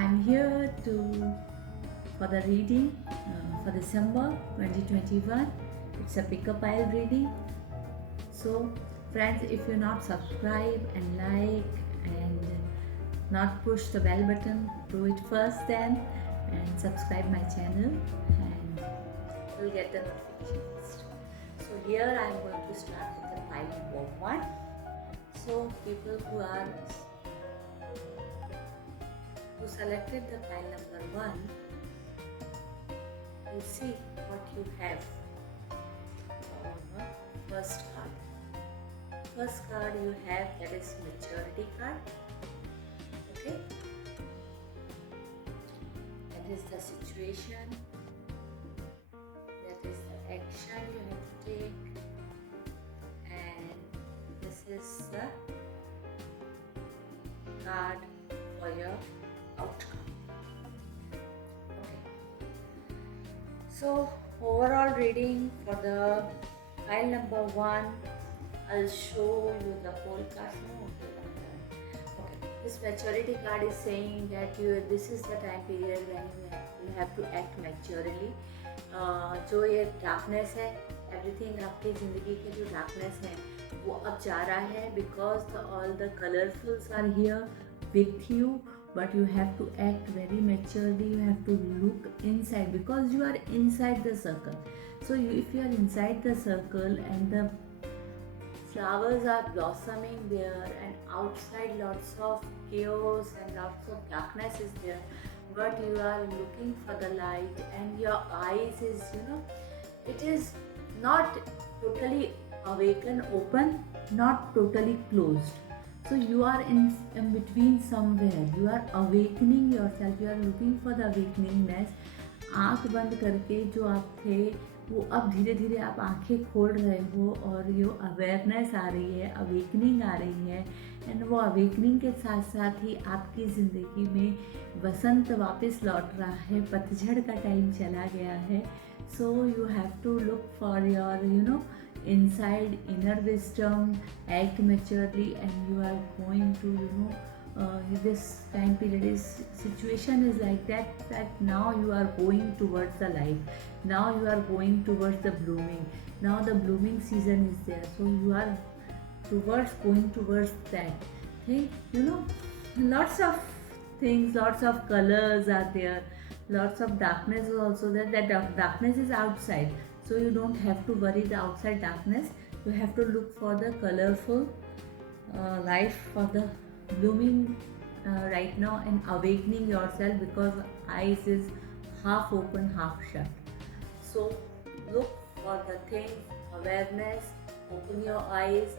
I'm here for the reading for December 2021. It's a pick a pile reading. So friends, if you not subscribe and like and not push the bell button, do it first then, and subscribe my channel and you'll get the notification first. So here I'm going to start with the pile number 1. So people who selected the pile number 1, you see what you have. First card. First card you have, that is maturity card. Okay. That is the situation. That is the action you have to take. And this is the card for your outcome. Okay. So overall reading for the pile number 1, I'll show you the whole card. Okay. This maturity card is saying that this is the time period when you have to act maturely. जो ये darkness है, everything आपकी ज़िंदगी के जो darkness है वो अब जा रहा है, because all the colorfuls are here with you, but you have to act very maturely. You have to look inside because you are inside the circle. So if you are inside the circle and the flowers are blossoming there and outside lots of chaos and lots of darkness is there, but you are looking for the light and your eyes is, it is not totally awakened, open, not totally closed. So you are in between somewhere. You are awakening yourself. You are looking for the awakeningness. आँख बंद करके जो आप थे वो अब धीरे धीरे आप आंखें खोल रहे हो और ये अवेयरनेस आ रही है, अवेकनिंग आ रही है. एंड वो अवेकनिंग के साथ साथ ही आपकी ज़िंदगी में बसंत वापस लौट रहा है, पतझड़ का टाइम चला गया है. So you have to look for your inside inner wisdom, act maturely, and you are going to this time period is situation is like that now you are going towards the light, now you are going towards the blooming, now the blooming season is there, so you are going towards that thing. Lots of things, lots of colors are there, lots of darkness is also there. That darkness is outside, so you don't have to worry the outside darkness. You have to look for the colorful life, for the blooming right now, and awakening yourself, because eyes is half open, half shut. So look for the thing, awareness, open your eyes,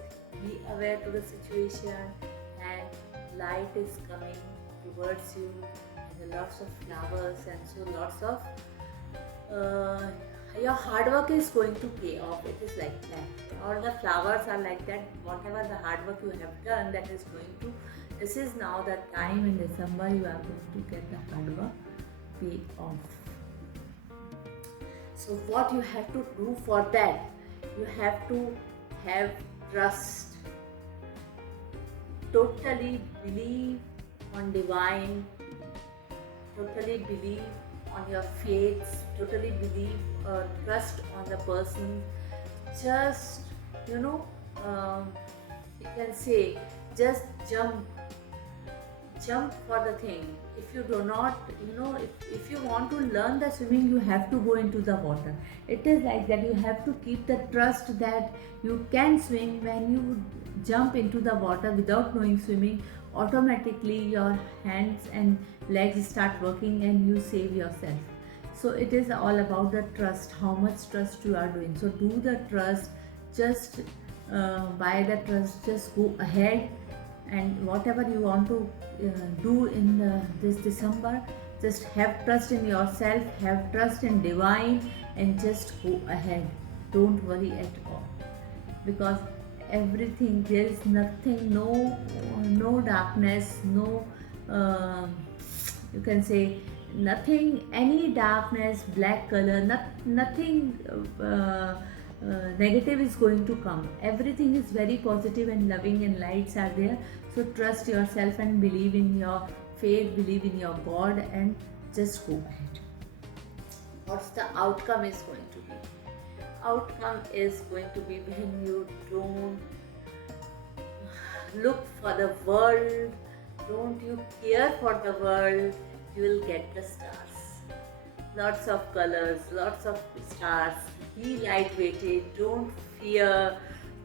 be aware to the situation, and light is coming towards you, and lots of flowers, and so lots of your hard work is going to pay off. It is like that. All the flowers are like that. Whatever the hard work you have done, that is going to, this is now the time in December you are going to get the hard work pay off. So what you have to do for that, you have to have trust. Totally believe on divine, totally believe on your faith, totally believe or trust on the person. Just you can say, just jump for the thing. If you do not, if you want to learn the swimming, you have to go into the water. It is like that. You have to keep the trust that you can swim. When you jump into the water without knowing swimming, automatically your hands and legs start working and you save yourself. So it is all about the trust, how much trust you are doing. So do the trust, just by the trust, just go ahead, and whatever you want to do in this December, just have trust in yourself, have trust in divine, and just go ahead. Don't worry at all, because everything, there is nothing, no darkness, no you can say nothing, any darkness, black color, nothing negative is going to come. Everything is very positive and loving, and lights are there. So trust yourself and believe in your faith, believe in your God, and just go ahead. What's the outcome is going to be? Outcome is going to be when you don't look for the world, don't you care for the world, you will get the stars. Lots of colors, lots of stars. Be lightweighted, don't fear.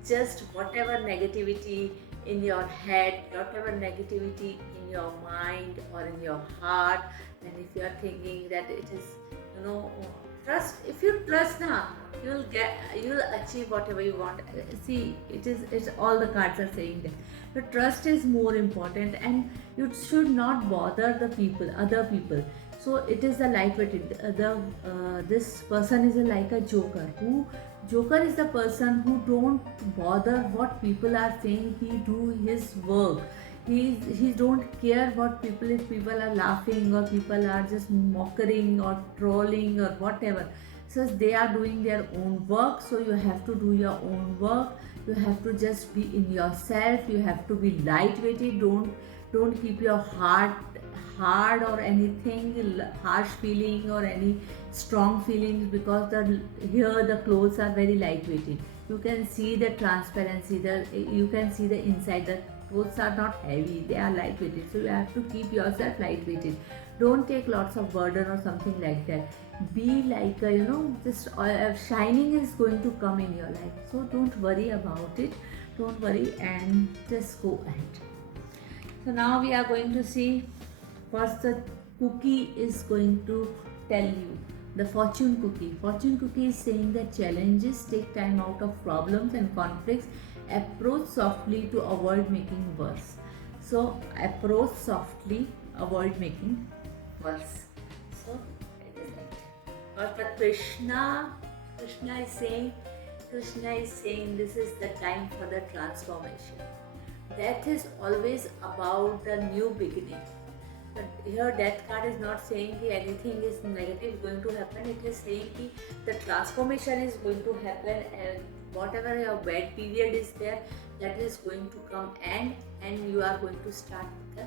Just whatever negativity in your head, whatever negativity in your mind or in your heart, and if you are thinking that it is, trust. If you trust now, you'll achieve whatever you want. See, it's all the cards are saying that. But trust is more important, and you should not bother the people, other people. So it is the lightweight. This person is like a joker. Joker is the person who don't bother what people are saying. He do his work. He don't care what people, if people are laughing or people are just mocking or trolling or whatever. So they are doing their own work. So you have to do your own work. You have to just be in yourself. You have to be lightweighted. Don't keep your heart hard or anything harsh feeling or any strong feelings, because here the clothes are very lightweighted. You can see the transparency, you can see the inside. The clothes are not heavy, they are lightweighted. So you have to keep yourself lightweighted. Don't take lots of burden or something like that. Be like just shining is going to come in your life. So don't worry about it. Don't worry and just go ahead. So now we are going to see what the cookie is going to tell you. The fortune cookie. Fortune cookie is saying that challenges take time out of problems and conflicts. Approach softly to avoid making worse. So approach softly, avoid making worse. So it is like that. But Krishna is saying this is the time for the transformation. Death is always about the new beginning. But here death card is not saying that anything is negative going to happen. It is saying that the transformation is going to happen, and whatever your bad period is there, that is going to come and you are going to start with a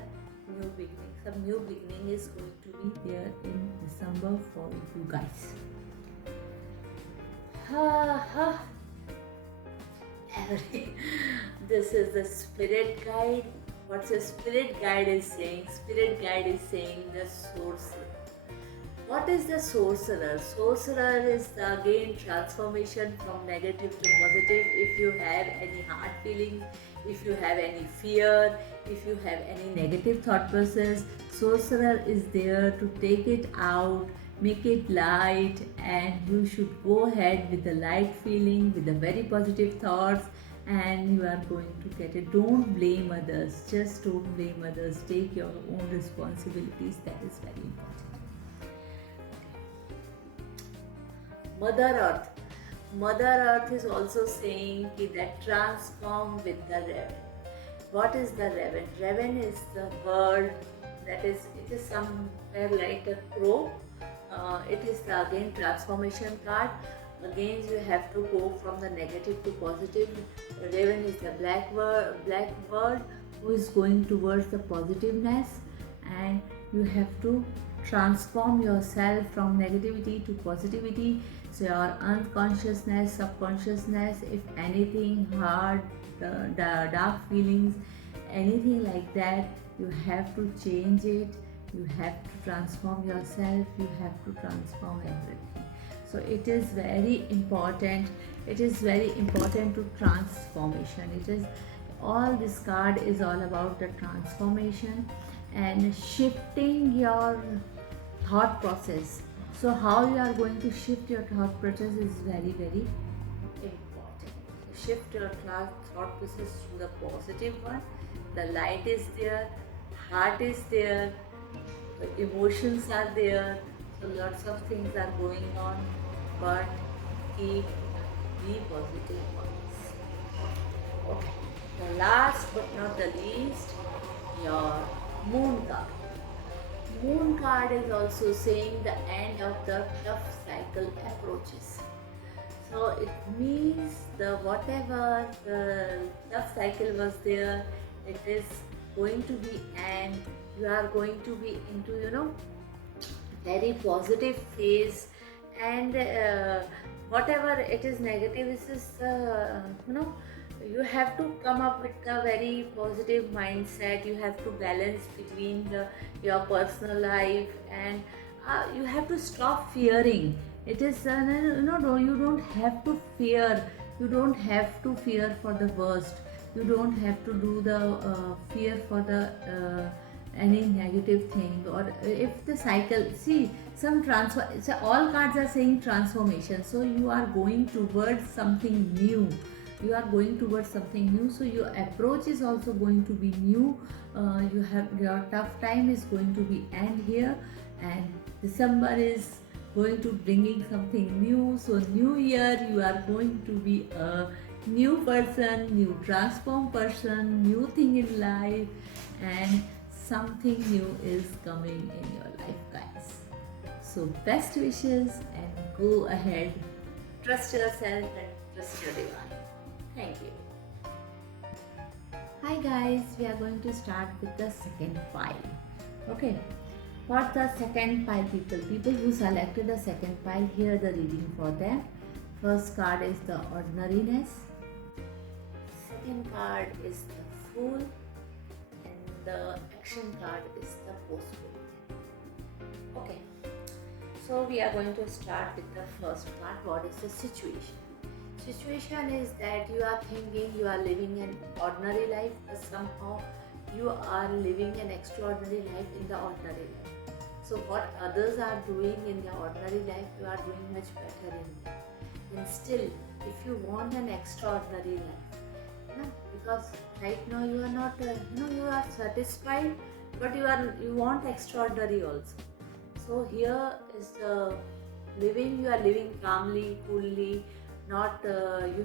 new beginning. Some new beginning is going to be there in December for you guys. This is the spirit guide. What the spirit guide is saying? Spirit guide is saying the sorcerer. What is the sorcerer? Sorcerer is again transformation from negative to positive. If you have any hard feelings, if you have any fear, if you have any negative thought process, sorcerer is there to take it out, make it light, and you should go ahead with the light feeling, with the very positive thoughts, and you are going to get it. Don't blame others. Just don't blame others. Take your own responsibilities. That is very important. Mother Earth. Mother Earth is also saying that transform with the raven. What is the raven? Raven is the bird that is, it is somewhere like a crow. It is again transformation card. Again, you have to go from the negative to positive. Raven is the black bird who is going towards the positiveness, and you have to transform yourself from negativity to positivity. So your unconsciousness, subconsciousness, if anything hard, the dark feelings, anything like that, you have to change it. You have to transform yourself. You have to transform everything. So it is very important. It is very important to transformation. It is all, this card is all about the transformation and shifting your thought process. So how you are going to shift your thought process is very, very important. Shift your thought process to the positive one. The light is there, heart is there, the emotions are there. So lots of things are going on, but be positive ones. Okay. The last but not the least, your moon card. Moon card is also saying the end of the tough cycle approaches. So it means the whatever the tough cycle was there, it is going to be end. You are going to be into, very positive phase, and whatever it is negative is just, you have to come up with a very positive mindset. You have to balance between your personal life, and you have to stop fearing. It is, no, you don't have to fear. You don't have to fear for the worst. You don't have to do the fear for the any negative thing. Or if the cycle, see, some transfer, so all cards are saying transformation, so you are going towards something new. You are going towards something new, so your approach is also going to be new. You have, your tough time is going to be end here, and December is going to bringing something new. So new year, you are going to be a new person, new transformed person, new thing in life, and something new is coming in your life, guys. So best wishes, and go ahead, trust yourself and trust your divine. Thank you. Hi guys, we are going to start with the second pile. Okay, for the second pile, people who selected the second pile, here the reading for them. First card is the ordinariness. Second card is the fool, and the action card is the postponement. Okay, so we are going to start with the first card. What is the situation? Situation is that you are thinking you are living an ordinary life, but somehow you are living an extraordinary life in the ordinary life. So what others are doing in the ordinary life, you are doing much better in that. And still, if you want an extraordinary life, because right now you are not, you are satisfied, but you want extraordinary also. So here is the living. You are living calmly, coolly, not you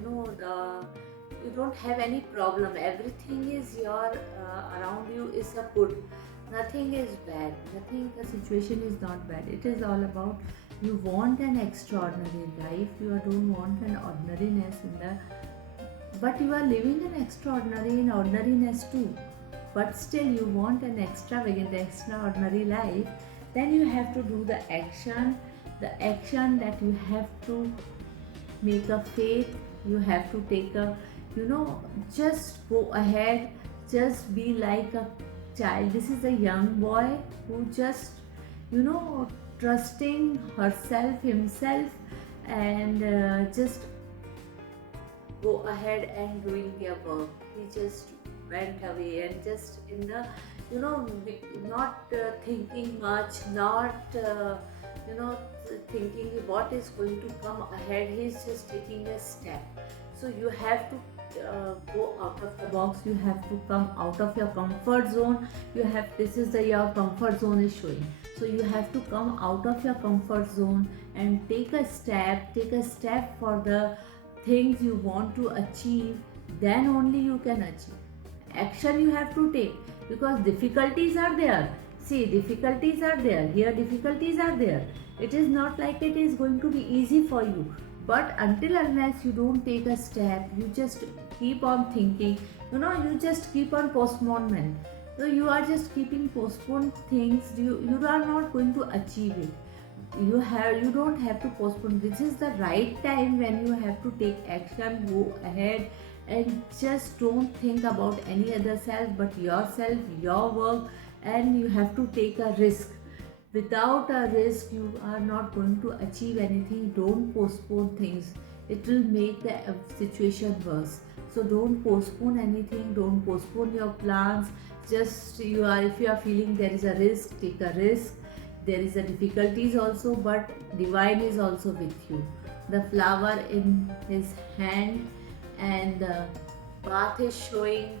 don't have any problem. Everything is your around you is a good. Nothing is bad. Nothing. The situation is not bad. It is all about you want an extraordinary life. You don't want an ordinariness in the. But you are living an extraordinary in ordinariness too. But still, you want an extravagant, extraordinary life. Then you have to do the action. The action that you have to make a faith. You have to take a, just go ahead. Just be like a child. This is a young boy who just, trusting herself, himself, and just go ahead and doing their work. He just went away and just in the, not thinking much, not, thinking what is going to come ahead. He's just taking a step. So you have to go out of the box. You have to come out of your comfort zone. This is your comfort zone is showing. So you have to come out of your comfort zone and take a step for the things you want to achieve. Then only you can achieve. Action you have to take, because difficulties are there. See, difficulties are there. Here difficulties are there. It is not like it is going to be easy for you. But until unless you don't take a step, you just keep on thinking, you just keep on postponement. So you are just keeping postponed things. You are not going to achieve it. You don't have to postpone. This is the right time when you have to take action. Go ahead and just don't think about any other self but yourself, your work, and you have to take a risk. Without a risk, you are not going to achieve anything. Don't postpone things. It will make the situation worse. So don't postpone anything. Don't postpone your plans. Just if you are feeling there is a risk, take a risk. There is a difficulties also, but divine is also with you. The flower in his hand, and the path is showing.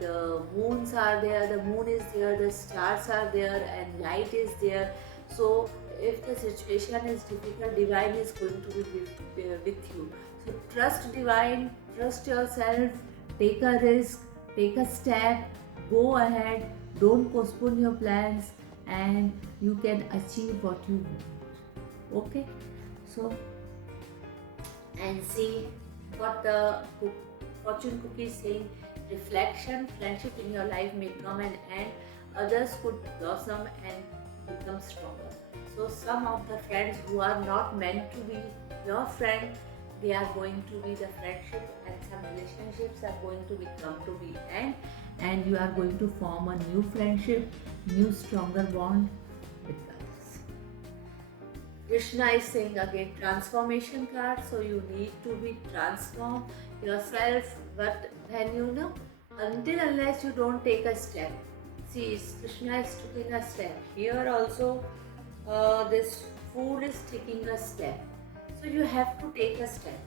The moons are there, the moon is there, the stars are there, and light is there. So if the situation is difficult, divine is going to be with you. So trust divine, trust yourself, take a risk, take a step, go ahead, don't postpone your plans, and you can achieve what you want. Okay, so and see what the fortune cookie is saying. reflection, friendship in your life may come an end, others could blossom and become stronger. So some of the friends who are not meant to be your friend, they are going to be the friendship, and some relationships are going to become to be end, and you are going to form a new friendship, new stronger bond with others. Krishna is saying again transformation card, so you need to be transformed yourself, but when you know, until unless you don't take a step. See, Krishna is taking a step. Here also, this food is taking a step. So you have to take a step.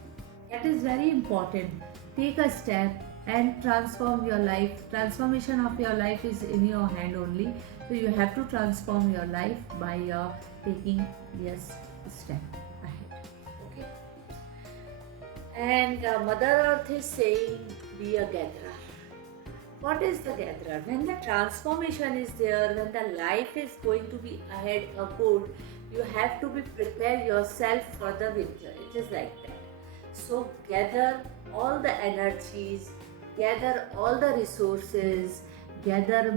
That is very important. Take a step and transform your life. Transformation of your life is in your hand only. So you have to transform your life by taking yes step ahead. Okay. And Mother Earth is saying, be a gatherer. What is the gatherer? When the transformation is there, when the life is going to be ahead or good, you have to be prepare yourself for the winter. It is like that. So gather all the energies, gather all the resources, gather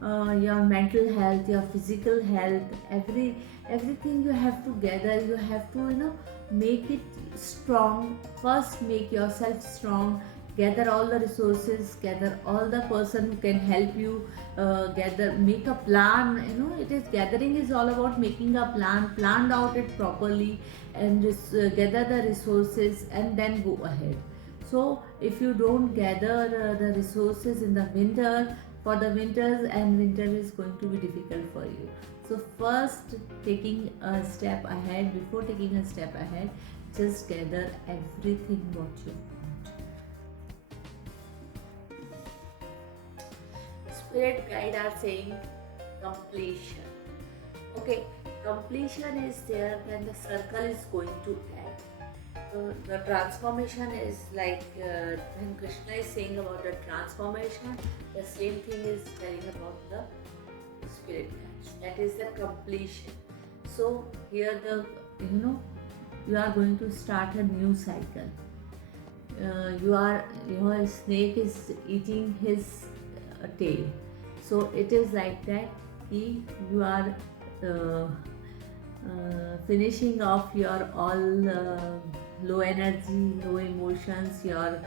your mental health, your physical health, everything you have to gather. You have to make it strong. First, make yourself strong. Gather all the resources, gather all the person who can help you, make a plan. It is gathering is all about making a plan, planned out it properly, and just gather the resources and then go ahead. So if you don't gather the resources in the winter, for the winters, and winter is going to be difficult for you. So first, taking a step ahead, before taking a step ahead, just gather everything what you want. Spirit guide are saying completion. Okay, completion is there when the circle is going to end. So the transformation is like when Krishna is saying about the transformation, the same thing is telling about the spirit guides. That is the completion. So here you are going to start a new cycle. Your snake is eating his tail. So it is like that. You are finishing off your all low energy, low emotions, your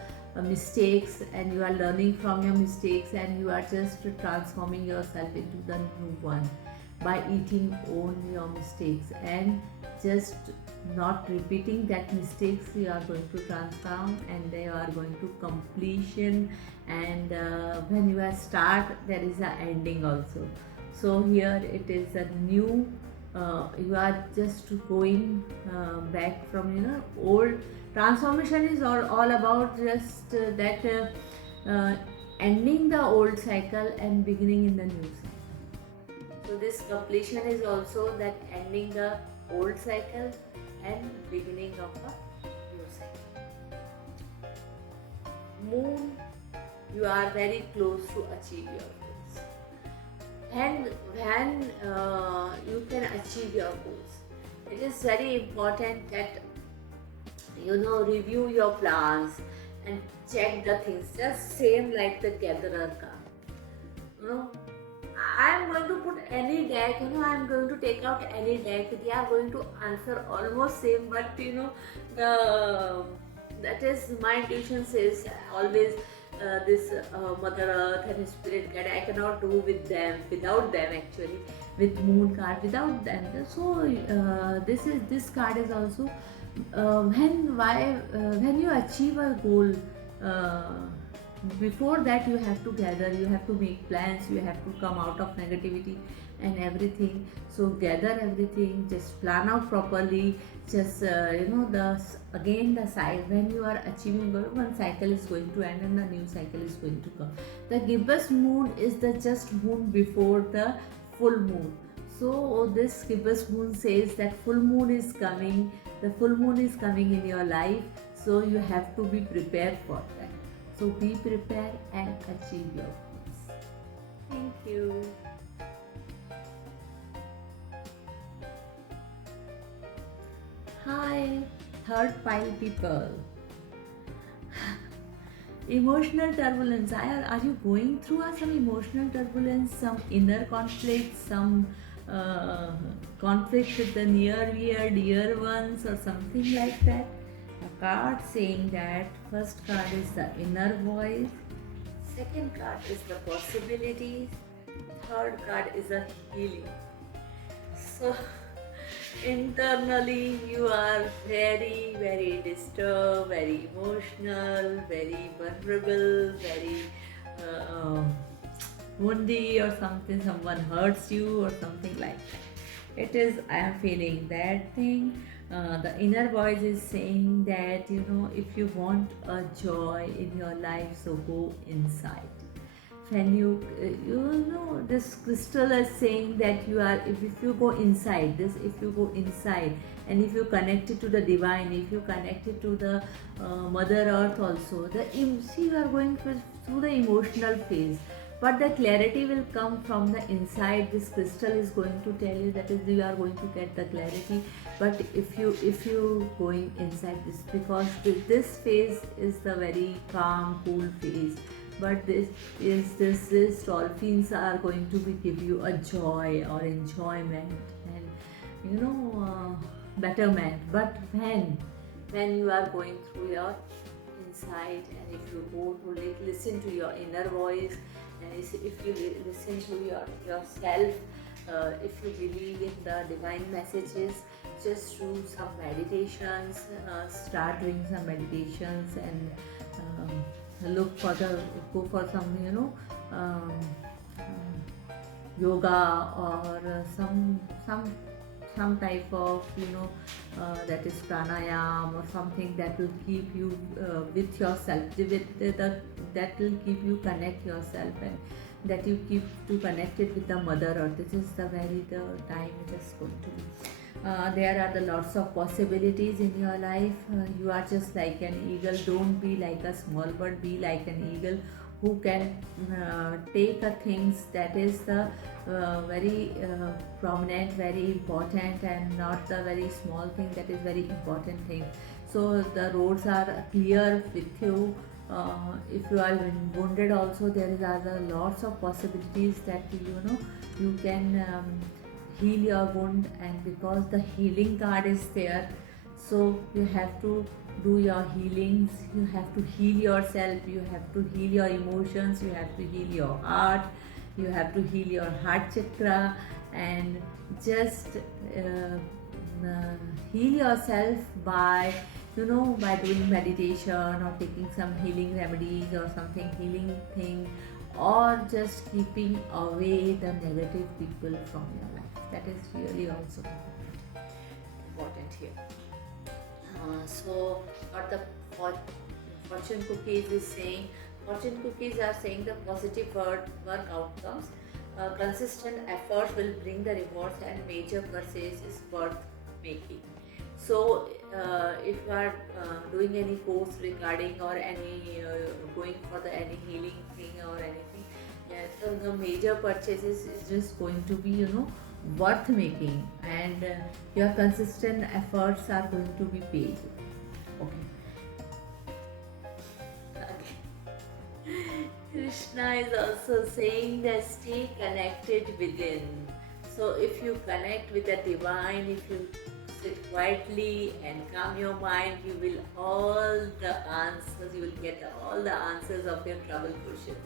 mistakes, and you are learning from your mistakes, and you are just transforming yourself into the new one by eating on your mistakes and just not repeating that mistakes. You are going to transform, and they are going to completion, and when you are start, there is a ending also. So here it is a new, you are just going back from old. Transformation is all about just ending the old cycle and beginning in the new cycle. So this completion is also that ending the old cycle and beginning of a new cycle. Moon, you are very close to achieve your goals. And when you can achieve your goals, it is very important that review your plans and check the things. Just same like the gatherer card. I am going to put any deck, I am going to take out any deck. They are going to answer almost same, but that is my intuition says always this Mother Earth and Spirit Guide, I cannot do without them actually, with Moon card, without them. So this card is also when you achieve a goal. Before that, you have to gather, you have to make plans, you have to come out of negativity and everything. So gather everything, just plan out properly. Just again the cycle, when you are achieving goal, one cycle is going to end and the new cycle is going to come. The gibbous moon is the just moon before the full moon. So this gibbous moon says that full moon is coming. The full moon is coming in your life, so you have to be prepared for that. So be prepared and achieve your goals. Thank you. Hi, third pile people. Emotional turbulence. Are you going through some emotional turbulence, some inner conflict, some uh, conflict with the near dear, dear ones, or something like that? A card saying that first card is the inner voice, second card is the possibilities, third card is a healing. So internally you are very, very disturbed, very emotional, very vulnerable, very woundy or something, someone hurts you or something like that. It is, I am feeling that thing. The inner voice is saying that, if you want a joy in your life, so go inside. When this crystal is saying that you are, if you go inside this, if you go inside, and if you connect it to the divine, if you connect it to the mother earth also, see, you are going through the emotional phase, but the clarity will come from the inside. This crystal is going to tell you that is, you are going to get the clarity. But if you going inside this, because this phase is the very calm, cool phase, but this dolphins are going to give you a joy or enjoyment, and betterment. But when you are going through your inside, and if you go to listen to your inner voice, and if you listen to yourself, if you believe in the divine messages, just do some meditations, start doing some meditations, and go for some um, yoga, or some type of that is pranayam, or something that will keep you with yourself, that will keep you connect yourself, and that you keep to connected with the mother earth. This is the time it is going to be. There are the lots of possibilities in your life. You are just like an eagle. Don't be like a small bird, be like an eagle who can take a things that is the very prominent, very important, and not the very small thing that is very important thing. So the roads are clear with you. If you are wounded also, there are the lots of possibilities that you can heal your wound. And because the healing card is there, so you have to do your healings, you have to heal yourself, you have to heal your emotions, you have to heal your heart, you have to heal your heart chakra, and just heal yourself by by doing meditation, or taking some healing remedies, or something healing thing, or just keeping away the negative people from your life. That is really also important here. So what the fortune cookies is saying, fortune cookies are saying the positive work outcomes, consistent efforts will bring the rewards, and major purchase is worth making. So if you are doing any course regarding, or any going for the any healing thing or anything, yeah, so the major purchases is just going to be worth making, and your consistent efforts are going to be paid. Okay. Krishna is also saying that stay connected within. So if you connect with the divine, if you sit quietly and calm your mind, you will get all the answers of your trouble questions.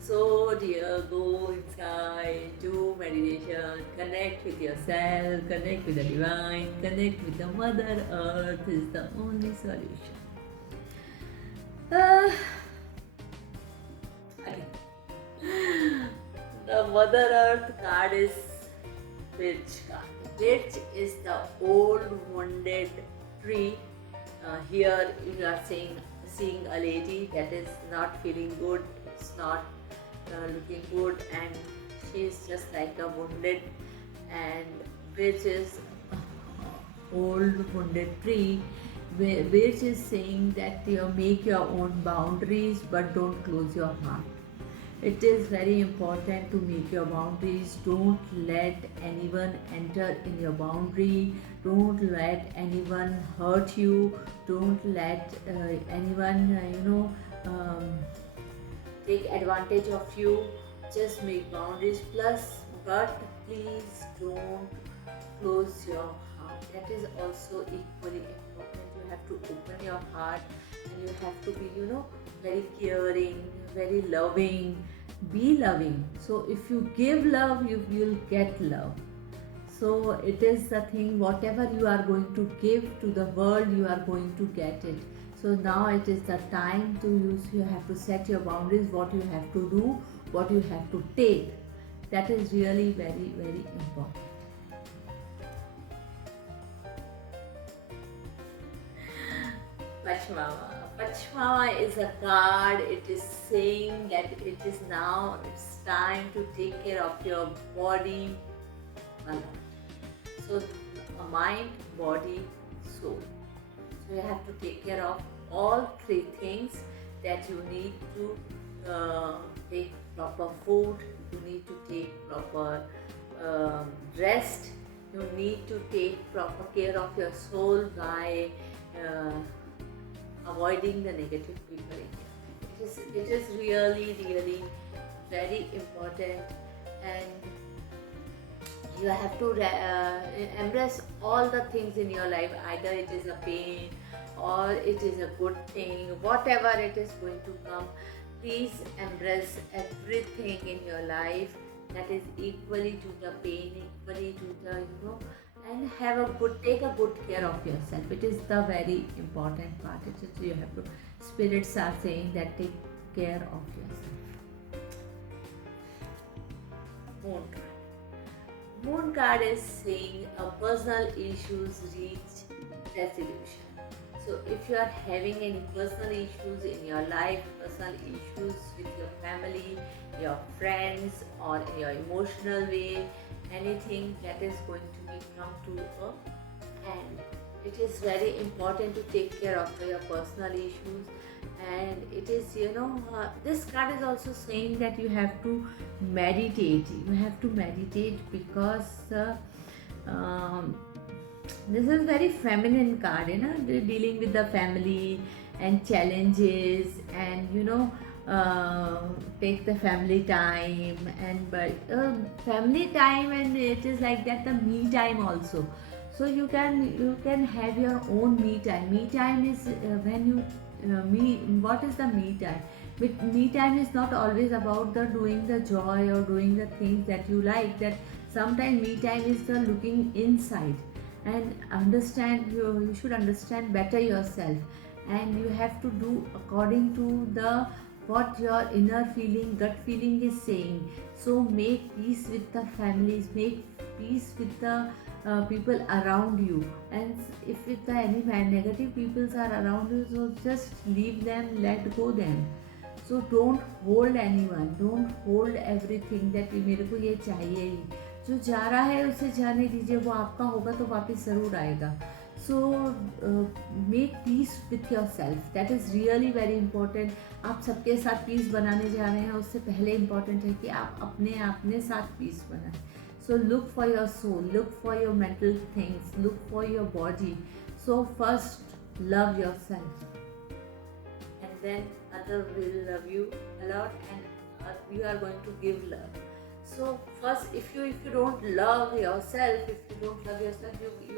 So dear, go inside, do meditation, connect with yourself, connect with the divine, connect with the Mother Earth is the only solution. The Mother Earth card is Witch card. Witch is the old wounded tree. Here you are seeing a lady that is not feeling good. It's not looking good, and she is just like a wounded, and which is old wounded tree, which is saying that you make your own boundaries, but don't close your heart. It is very important to make your boundaries. Don't let anyone enter in your boundary. Don't let anyone hurt you. Don't let anyone take advantage of you. Just make boundaries plus, but please don't close your heart. That is also equally important. You have to open your heart, and you have to be, very caring, very loving. Be loving. So if you give love, you will get love. So it is the thing, whatever you are going to give to the world, you are going to get it. So now it is the time to use, you have to set your boundaries, what you have to do, what you have to take. That is really very, very important. Pachmama. Pachmama is a card. It is saying that it is now, it's time to take care of your body, so mind, body, soul. So you have to take care of all three things, that you need to take proper food, you need to take proper rest, you need to take proper care of your soul by avoiding the negative people in your life. It is really, really very important, and you have to embrace all the things in your life. Either it is a pain or it is a good thing, whatever it is going to come, please embrace everything in your life that is equally to the pain, equally to the, and take a good care of yourself. It is the very important part. It is, you have to, spirits are saying that take care of yourself. Moon card. Moon card is saying a personal issues reach resolution. So if you are having any personal issues in your life, personal issues with your family, your friends, or in your emotional way, anything that is going to be come to a end. It is very important to take care of your personal issues, and it is, this card is also saying that you have to meditate. You have to meditate because this is very feminine card, dealing with the family and challenges, and take the family time, and family time, and it is like that, the me time also. So you can have your own me time. Me time is when you what is the me time? But me time is not always about the doing the joy or doing the things that you like. That sometimes me time is the looking inside and understand. You should understand better yourself, and you have to do according to the what your inner feeling, gut feeling is saying. So make peace with the families, make peace with the people around you, and if the any negative peoples are around you, so just leave them, let go them. So don't hold anyone, don't hold everything that मेरे को ये चाहिए ही, जो जा रहा है उसे जाने दीजिए, वो आपका होगा तो वापस ज़रूर आएगा. So make peace with yourself. That is really very important. आप सबके साथ peace बनाने जा रहे हैं, उससे पहले important है कि आप अपने साथ peace बनाएं. So look for your soul, look for your mental things, look for your body. So first love yourself, and then others will love you a lot, and you are going to give love. So first, if you don't love yourself, you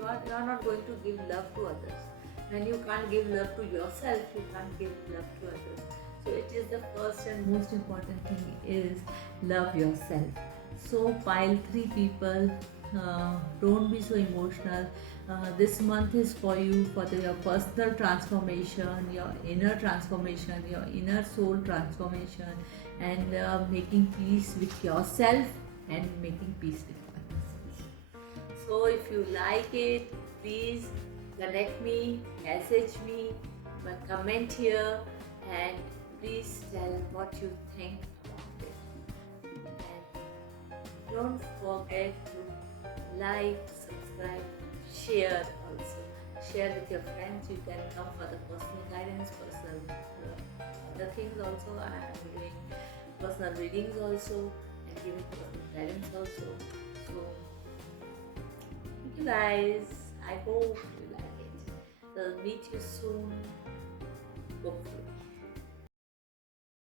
are not going to give love to others. When you can't give love to yourself, you can't give love to others. So it is the first and most important thing is love yourself. So pile 3 people, don't be so emotional. This month is for you, for your personal transformation, your inner transformation, your inner soul transformation, and making peace with yourself and making peace with others. So if you like it, please connect me, message me, comment here, and please tell what you think about it. And don't forget to like, subscribe, share also. Share with your friends. You can come for the personal guidance, personal other things also. I am doing personal readings also and giving personal guidance also. So thank you guys. I hope you like it. I'll meet you soon. Hopefully.